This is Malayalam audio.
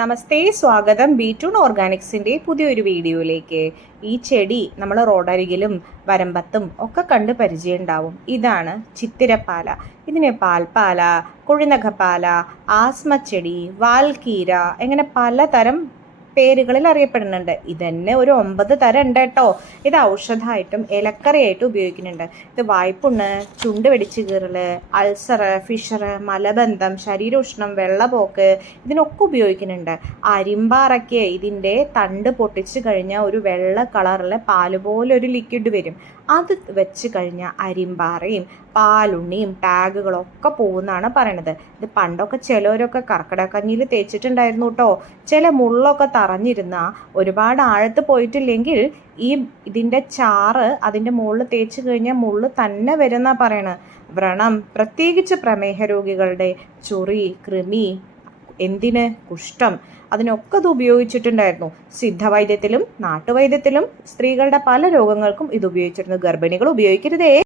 നമസ്തേ, സ്വാഗതം ബി2 ഓർഗാനിക്സിൻ്റെ പുതിയൊരു വീഡിയോയിലേക്ക്. ഈ ചെടി നമ്മൾ റോഡരികിലും വരമ്പത്തും ഒക്കെ കണ്ട് പരിചയമുണ്ടാവും. ഇതാണ് ചിത്തിരപ്പാല. ഇതിനെ പാൽപ്പാല, കുഴിനഖപ്പാല, ആസ്മച്ചെടി, വാൽക്കീര, എങ്ങനെ പലതരം പേരുകളിൽ അറിയപ്പെടുന്നുണ്ട്. ഇതന്നെ ഒരു 9 തരം ഉണ്ട് കേട്ടോ. ഇത് ഔഷധമായിട്ടും ഇലക്കറിയായിട്ടും ഉപയോഗിക്കുന്നുണ്ട്. ഇത് വായ്പുണ്ണ്, ചുണ്ട് വെടിച്ച് കീറല്, അൾസർ, ഫിഷർ, മലബന്ധം, ശരീരോഷ്ണം, വെള്ളപോക്ക്, ഇതിനൊക്കെ ഉപയോഗിക്കുന്നുണ്ട്. അരിമ്പാറയ്ക്ക് ഇതിൻ്റെ തണ്ട് പൊട്ടിച്ച് കഴിഞ്ഞാൽ ഒരു വെള്ള കളറിലെ പാല് പോലെ ഒരു ലിക്വിഡ് വരും. അത് വെച്ച് കഴിഞ്ഞാൽ അരിമ്പാറയും പാലുണ്ണിയും ടാഗുകളൊക്കെ പോകുന്നതാണ് പറയണത്. ഇത് പണ്ടൊക്കെ ചിലവരൊക്കെ കർക്കിടകക്കഞ്ഞിയിൽ തേച്ചിട്ടുണ്ടായിരുന്നു കേട്ടോ. ചില മുള്ളൊക്കെ തറഞ്ഞിരുന്ന ഒരുപാട് ആഴത്ത് പോയിട്ടില്ലെങ്കിൽ ഇതിൻ്റെ ചാറ് അതിൻ്റെ മുകളിൽ തേച്ച് കഴിഞ്ഞാൽ മുള്ള് തന്നെ വരുന്ന പറയണത്. വ്രണം, പ്രത്യേകിച്ച് പ്രമേഹ രോഗികളുടെ ചൊറി, കൃമി, എന്തിന് കുഷ്ഠം, അതിനൊക്കെ ഇത് ഉപയോഗിച്ചിട്ടുണ്ടായിരുന്നു. സിദ്ധവൈദ്യത്തിലും നാട്ടുവൈദ്യത്തിലും സ്ത്രീകളുടെ പല രോഗങ്ങൾക്കും ഇത് ഉപയോഗിച്ചിരുന്നു. ഗർഭിണികൾ ഉപയോഗിക്കരുതേ.